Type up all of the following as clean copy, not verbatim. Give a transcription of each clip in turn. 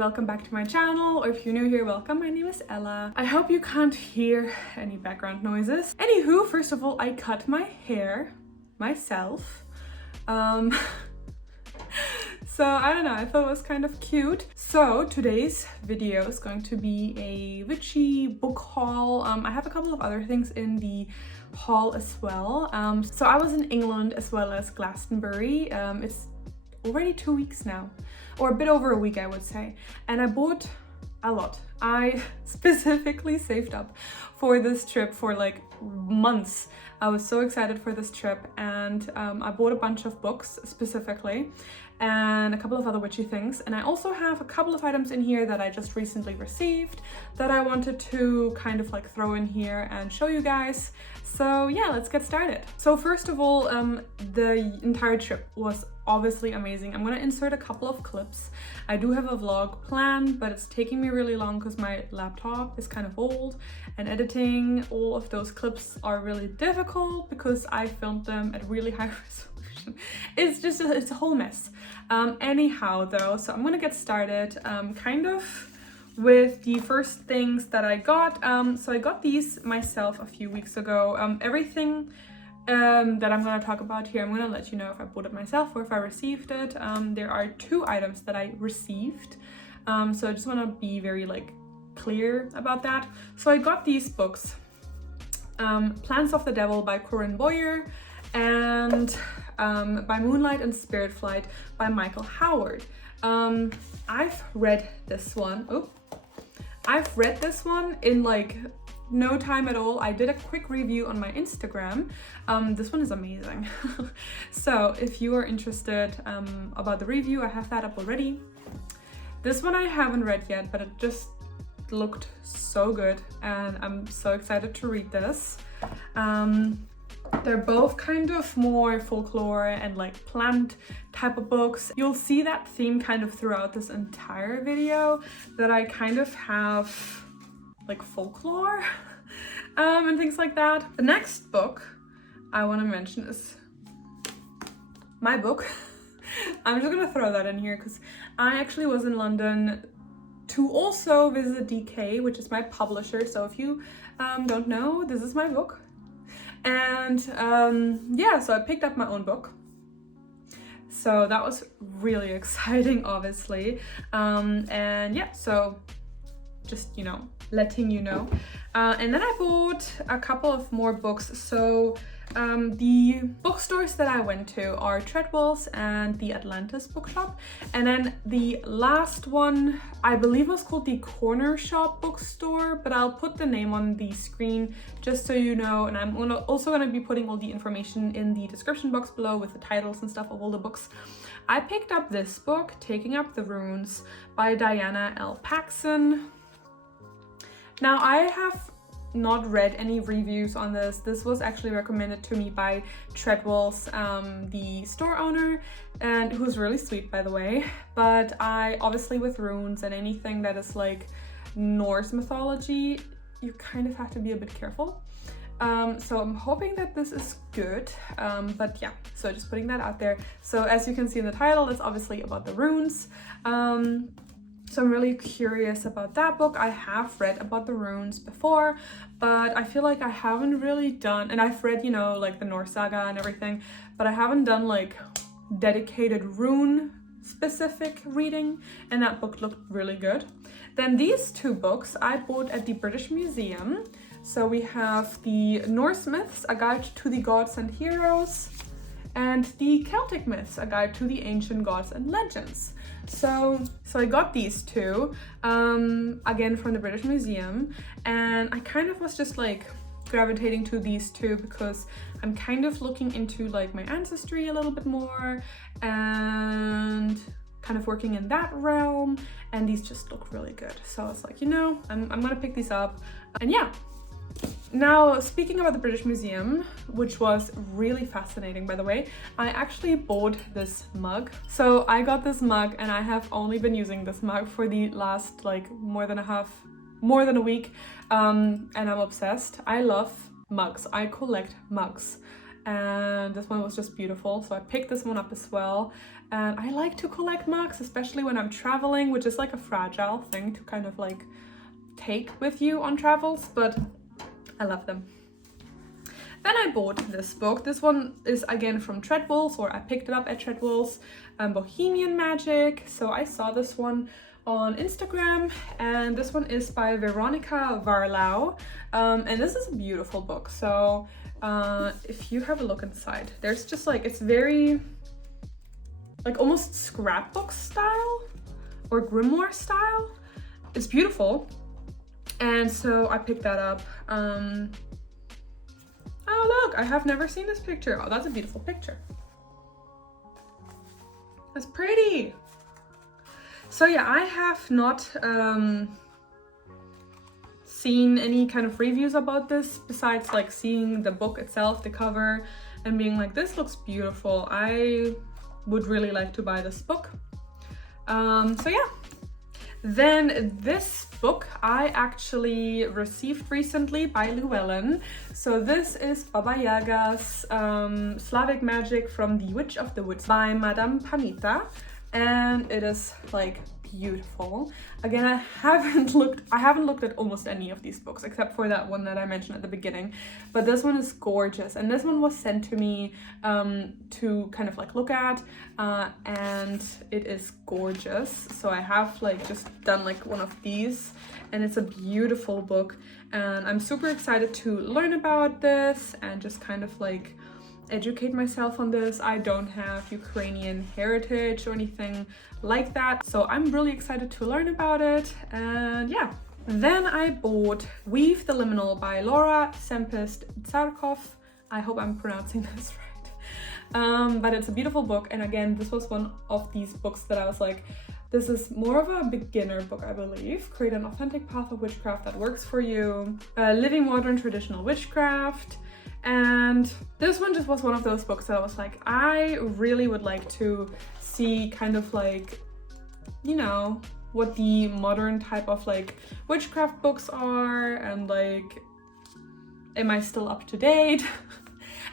welcome back to my channel, or if you're new here, welcome. My name is Ella. I hope you can't hear any background noises. Anywho, first of all, I cut my hair myself. So I don't know, I thought it was kind of cute. So today's video is going to be a witchy book haul. I have a couple of other things in the haul as well. So I was in England as well as Glastonbury. It's already 2 weeks now, or a bit over a week I would say, and I bought a lot. I specifically saved up for this trip for like months. I was so excited for this trip, and I bought a bunch of books specifically and a couple of other witchy things, and I also have a couple of items in here that I just recently received that I wanted to kind of like throw in here and show you guys. So yeah, let's get started. So first of all, the entire trip was obviously amazing. I'm gonna insert a couple of clips. I do have a vlog planned, but it's taking me really long because my laptop is kind of old, and editing all of those clips are really difficult because I filmed them at really high resolution. It's a whole mess. Anyhow though, so I'm gonna get started kind of with the first things that I got. So I got these myself a few weeks ago. Everything that I'm going to talk about here, I'm going to let you know if I bought it myself or if I received it. There are 2 items that I received, so I just want to be very like clear about that. So I got these books, Plants of the Devil by Corinne and by Moonlight and Spirit Flight by Michael Howard. I've read this one. I've read this one in like no time at all. I did a quick review on my Instagram. This one is amazing. So if you are interested about the review, I have that up already. This one I haven't read yet, but it just looked so good and I'm so excited to read this. They're both kind of more folklore and like plant type of books. You'll see that theme kind of throughout this entire video, that I kind of have like folklore and things like that. The next book I want to mention is my book. I'm just gonna throw that in here because I actually was in London to also visit DK, which is my publisher. So if you don't know, this is my book. And yeah, so I picked up my own book. So that was really exciting, obviously. And yeah, so just, you know, letting you know. And then I bought a couple of more books. So the bookstores that I went to are Treadwells and the Atlantis bookshop. And then the last one, I believe was called the Corner Shop bookstore, but I'll put the name on the screen just so you know. And I'm also going to be putting all the information in the description box below with the titles and stuff of all the books. I picked up this book, Taking Up the Runes by Diana L. Paxson. Now, I have not read any reviews on this. This was actually recommended to me by Treadwells, the store owner, and who's really sweet, by the way. But I obviously, with runes and anything that is like Norse mythology, you kind of have to be a bit careful. So I'm hoping that this is good, but yeah, so just putting that out there. So as you can see in the title, it's obviously about the runes. So I'm really curious about that book. I have read about the runes before, but I feel like I haven't really done, and I've read, you know, like the Norse saga and everything, but I haven't done like dedicated rune specific reading, and that book looked really good. Then these 2 books I bought at the British Museum. So we have the Norse Myths, A Guide to the Gods and Heroes, and the Celtic Myths, A Guide to the Ancient Gods and Legends. So I got these 2, again from the British Museum, and I kind of was just like gravitating to these 2 because I'm kind of looking into like my ancestry a little bit more and kind of working in that realm, and these just look really good. So I was like, you know, I'm gonna pick these up, and yeah. Now, speaking about the British Museum, which was really fascinating, by the way, I actually bought this mug. So I got this mug, and I have only been using this mug for the last like more than a week, and I'm obsessed. I love mugs. I collect mugs, and this one was just beautiful. So I picked this one up as well. And I like to collect mugs, especially when I'm traveling, which is like a fragile thing to kind of like take with you on travels, but I love them. Then I bought this book. This one is again from Treadwells, or I picked it up at Treadwells, Bohemian Magick. So I saw this one on Instagram, and this one is by Veronica Varlow, and this is a beautiful book. So if you have a look inside, there's just like, it's very like almost scrapbook style or grimoire style. It's beautiful, and so I picked that up. Oh look, I have never seen this picture. Oh, that's a beautiful picture. That's pretty. So yeah, I have not seen any kind of reviews about this besides like seeing the book itself, the cover, and being like, this looks beautiful. I would really like to buy this book. So yeah. Then this book I actually received recently by Llewellyn. So this is Baba Yaga's Slavic Magic from the Witch of the Woods by Madame Pamita, and it is like beautiful. Again, I haven't looked at almost any of these books except for that one that I mentioned at the beginning, but this one is gorgeous, and this one was sent to me to kind of like look at, and it is gorgeous. So I have like just done like one of these, and it's a beautiful book, and I'm super excited to learn about this and just kind of like educate myself on this. I don't have Ukrainian heritage or anything like that, so I'm really excited to learn about it. And yeah, then I bought Weave the Liminal by Laura Tempest Zakroff. I hope I'm pronouncing this right, but it's a beautiful book. And again, this was one of these books that I was like, this is more of a beginner book, I believe. Create an authentic path of witchcraft that works for you. Living modern traditional witchcraft. And this one just was one of those books that I was like, I really would like to see kind of like, you know, what the modern type of like witchcraft books are, and like, am I still up to date?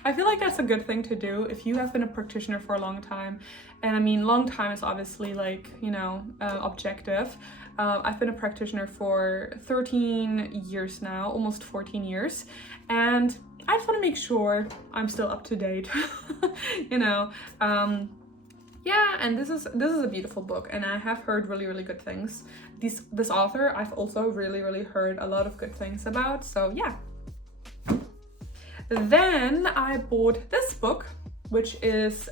I feel like that's a good thing to do if you have been a practitioner for a long time. And I mean, long time is obviously like, you know, objective. I've been a practitioner for 13 years now, almost 14 years. And I just want to make sure I'm still up to date, you know. Yeah, and this is a beautiful book, and I have heard really good things. This author I've also really heard a lot of good things about, so yeah. Then I bought this book, which is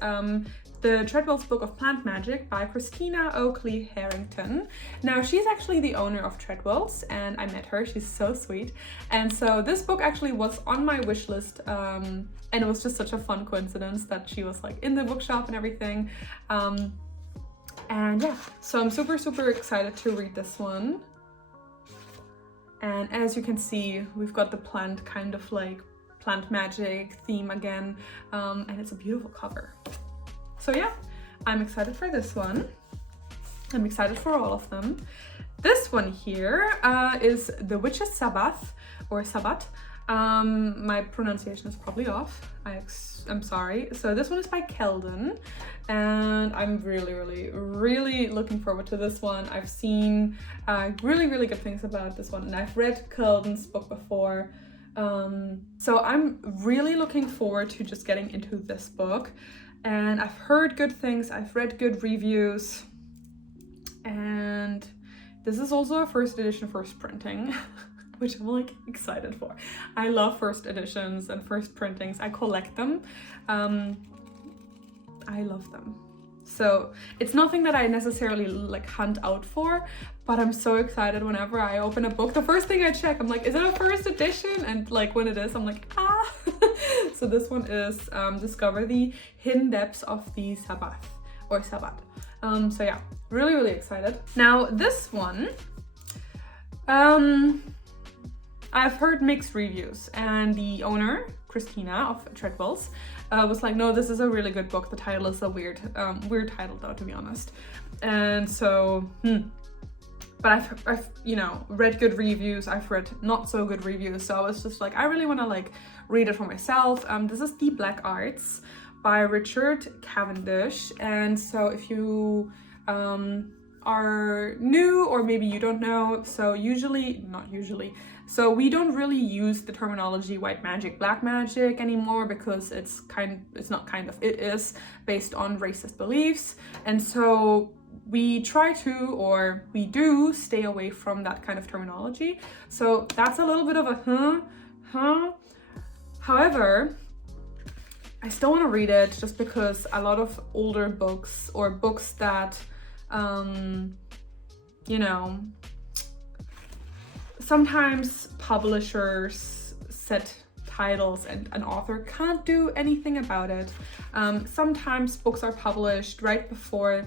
the Treadwells book of plant magic by Christina Oakley Harrington. Now, she's actually the owner of Treadwells, and I met her. She's so sweet. And so this book actually was on my wish list, and it was just such a fun coincidence that she was like in the bookshop and everything. And yeah, so I'm super excited to read this one. And as you can see, we've got the plant kind of like plant magic theme again, and it's a beautiful cover. So yeah, I'm excited for this one. I'm excited for all of them. This one here is The Witch's Sabbath, or Sabbath. My pronunciation is probably off. I'm sorry. So this one is by Kelden, and I'm really looking forward to this one. I've seen really good things about this one, and I've read Kelden's book before. So I'm really looking forward to just getting into this book. And I've heard good things, I've read good reviews, and this is also a first edition, first printing, which I'm like excited for. I love first editions and first printings. I collect them. I love them. So it's nothing that I necessarily like hunt out for, but I'm so excited whenever I open a book. The first thing I check, I'm like, is it a first edition? And like when it is, I'm like, ah. So this one is Discover the Hidden Depths of the Sabbath, or Sabbath. So yeah, really excited. Now this one, I've heard mixed reviews, and the owner, Christina of Treadwells, was like, no, this is a really good book. The title is a weird title though, to be honest. And so, but I've you know, read good reviews, I've read not so good reviews, so I was just like, I really want to like read it for myself. This is The Black Arts by Richard Cavendish. And so if you are new, or maybe you don't know, so so we don't really use the terminology white magic, black magic anymore, because it is based on racist beliefs. And so we try to, or we do, stay away from that kind of terminology. So that's a little bit of a However, I still want to read it, just because a lot of older books, or books that you know, sometimes publishers set titles and an author can't do anything about it. Sometimes books are published right before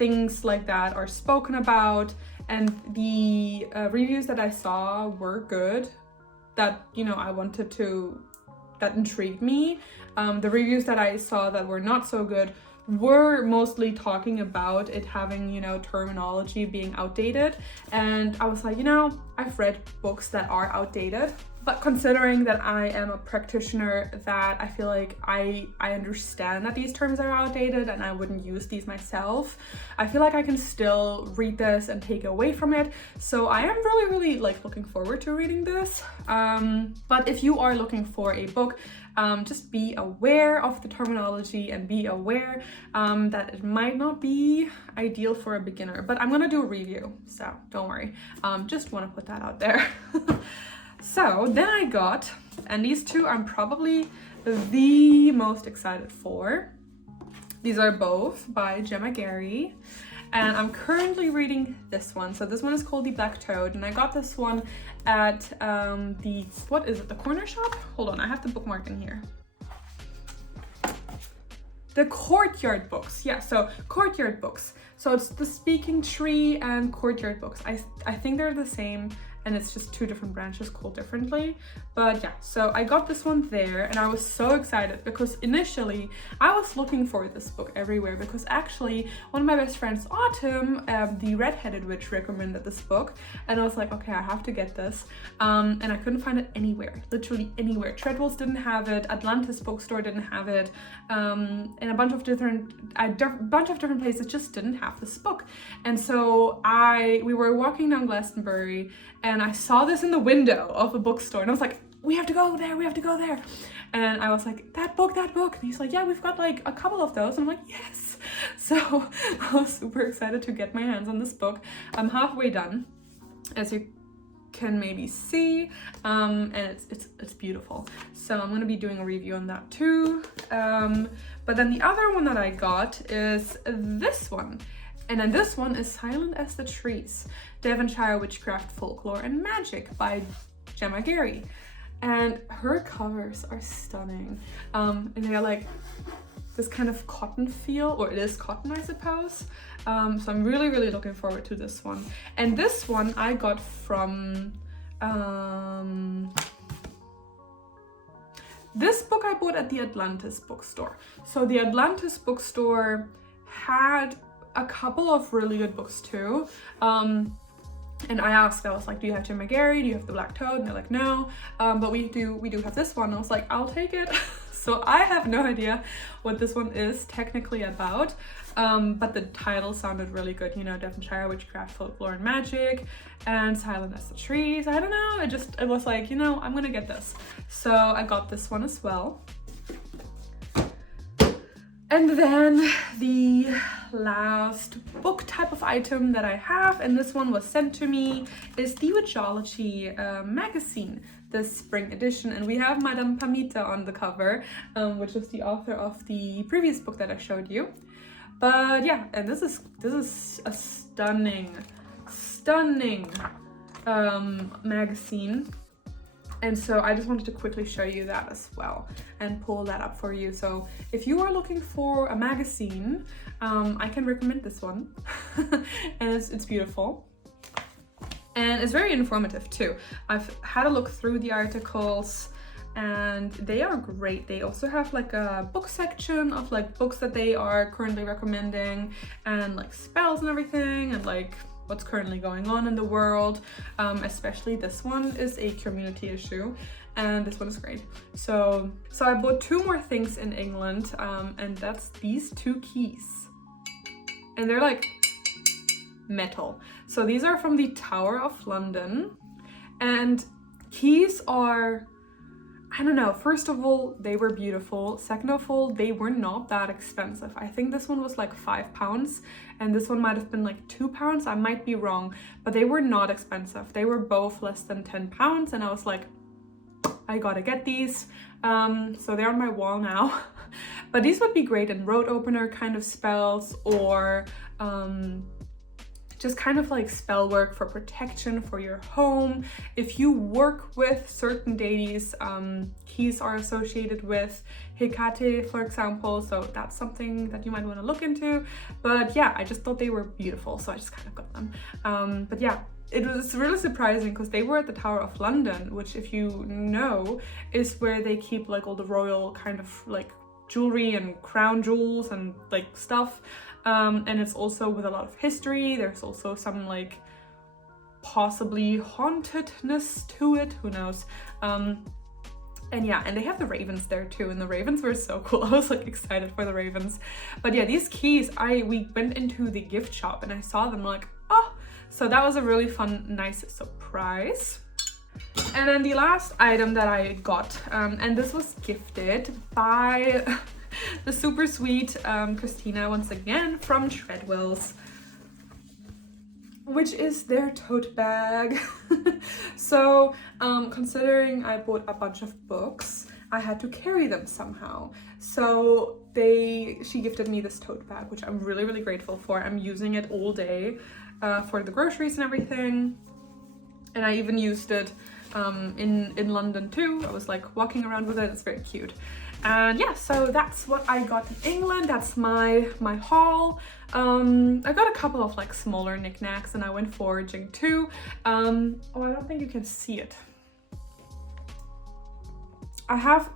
things like that are spoken about, and the reviews that I saw were good, that, you know, that intrigued me. The reviews that I saw that were not so good were mostly talking about it having, you know, terminology being outdated. And I was like, you know, I've read books that are outdated, but considering that I am a practitioner, that I feel like I understand that these terms are outdated and I wouldn't use these myself, I feel like I can still read this and take away from it. So I am really like looking forward to reading this. But if you are looking for a book, just be aware of the terminology, and be aware that it might not be ideal for a beginner, but I'm gonna do a review, so don't worry. Just want to put that out there. So then I got, and these two I'm probably the most excited for. These are both by Gemma, and I'm currently reading this one. So this one is called The Black Toad, and I got this one at the corner shop? Hold on, I have the bookmark in here. The Courtyard Books. Yeah, so Courtyard Books. So it's the Speaking Tree and Courtyard Books. I think they're the same, and it's just two different branches called differently. But yeah, so I got this one there, and I was so excited because initially I was looking for this book everywhere, because actually one of my best friends, Autumn, the redheaded witch, recommended this book, and I was like, okay, I have to get this. And I couldn't find it anywhere, literally anywhere. Treadwells didn't have it, Atlantis bookstore didn't have it, and a bunch of different places just didn't have this book. And so we were walking down Glastonbury, and I saw this in the window of a bookstore, and I was like, we have to go there. And I was like, that book. And he's like, yeah, we've got like a couple of those. And I'm like, yes. So I was super excited to get my hands on this book. I'm halfway done, as you can maybe see, and it's beautiful. So I'm gonna be doing a review on that too. But then the other one that I got is this one. And then this one is Silent as the Trees, Devonshire Witchcraft, Folklore and Magic by Gemma. And her covers are stunning. And they are like this kind of cotton feel, or it is cotton, I suppose. So I'm really looking forward to this one. And this one I got from, this book I bought at the Atlantis bookstore. So the Atlantis bookstore had a couple of really good books too. And I asked, I was like, do you have Gemma? Do you have The Black Toad? And they're like, no, but we do have this one. I was like, I'll take it. So I have no idea what this one is technically about, but the title sounded really good, you know, Devonshire Witchcraft, Folklore and Magic, and Silent as the Trees. I don't know, it was like, you know, I'm gonna get this. So I got this one as well. And then the last book type of item that I have, and this one was sent to me, is the Witchology Magazine, the spring edition. And we have Madame Pamita on the cover, which is the author of the previous book that I showed you. But yeah, and this is a stunning magazine. And so I just wanted to quickly show you that as well and pull that up for you. So if you are looking for a magazine, I can recommend this one. And it's beautiful. And it's very informative too. I've had a look through the articles and they are great. They also have like a book section of like books that they are currently recommending, and like spells and everything, and like what's currently going on in the world. Especially this one is a community issue, and this one is great. So I bought 2 more things in England, and that's these 2 keys. And they're like metal. So these are from the Tower of London, and keys are, I don't know, first of all, they were beautiful. Second of all, they were not that expensive. I think this one was like £5 and this one might have been like £2. I might be wrong, but they were not expensive. They were both less than £10 and I was like, I gotta get these. So they're on my wall now. But these would be great in road opener kind of spells, or just kind of like spell work for protection for your home. If you work with certain deities, keys are associated with Hecate, for example, so that's something that you might want to look into. But yeah, I just thought they were beautiful, so I just kind of got them. But yeah, it was really surprising because they were at the Tower of London, which, if you know, is where they keep like all the royal kind of like jewelry and crown jewels and like stuff. And it's also with a lot of history. There's also some like possibly hauntedness to it, who knows. And yeah, and they have the ravens there too, and the ravens were so cool. I was like excited for the ravens. But yeah, these keys, we went into the gift shop and I saw them like, oh, so that was a really fun, nice surprise. And then the last item that I got, and this was gifted by the super sweet Christina, once again, from Treadwells, which is their tote bag. So considering I bought a bunch of books, I had to carry them somehow. So she gifted me this tote bag, which I'm really, really grateful for. I'm using it all day for the groceries and everything. And I even used it in London too. I was like walking around with it. It's very cute. And yeah, so that's what I got in England. That's my haul. I got a couple of like smaller knickknacks and I went foraging too. Oh, I don't think you can see it. I have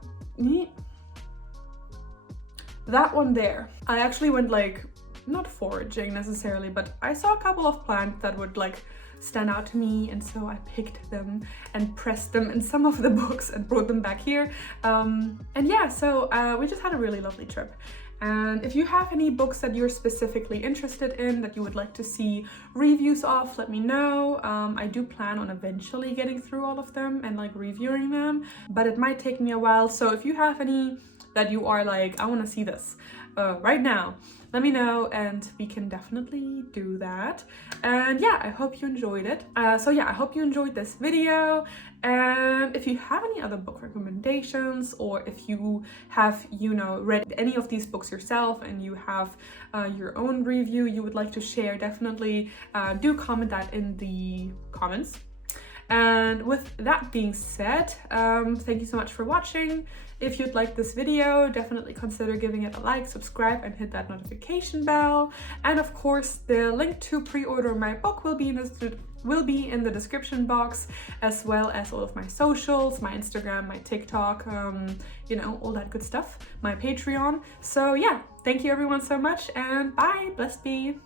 that one there. I actually went like, not foraging necessarily, but I saw a couple of plants that would like stand out to me, and so I picked them and pressed them in some of the books and brought them back here. And yeah, so we just had a really lovely trip. And if you have any books that you're specifically interested in that you would like to see reviews of, let me know. I do plan on eventually getting through all of them and like reviewing them, but it might take me a while. So if you have any that you are like, I want to see this right now, let me know and we can definitely do that. And yeah, I hope you enjoyed it. So yeah, I hope you enjoyed this video. And if you have any other book recommendations, or if you have, you know, read any of these books yourself and you have your own review you would like to share, definitely do comment that in the comments. And with that being said, thank you so much for watching. If you'd like this video, definitely consider giving it a like, subscribe, and hit that notification bell. And of course, the link to pre-order my book will be in the description box, as well as all of my socials, my Instagram, my TikTok, you know, all that good stuff, my Patreon. So yeah, thank you everyone so much, and bye, blessed be.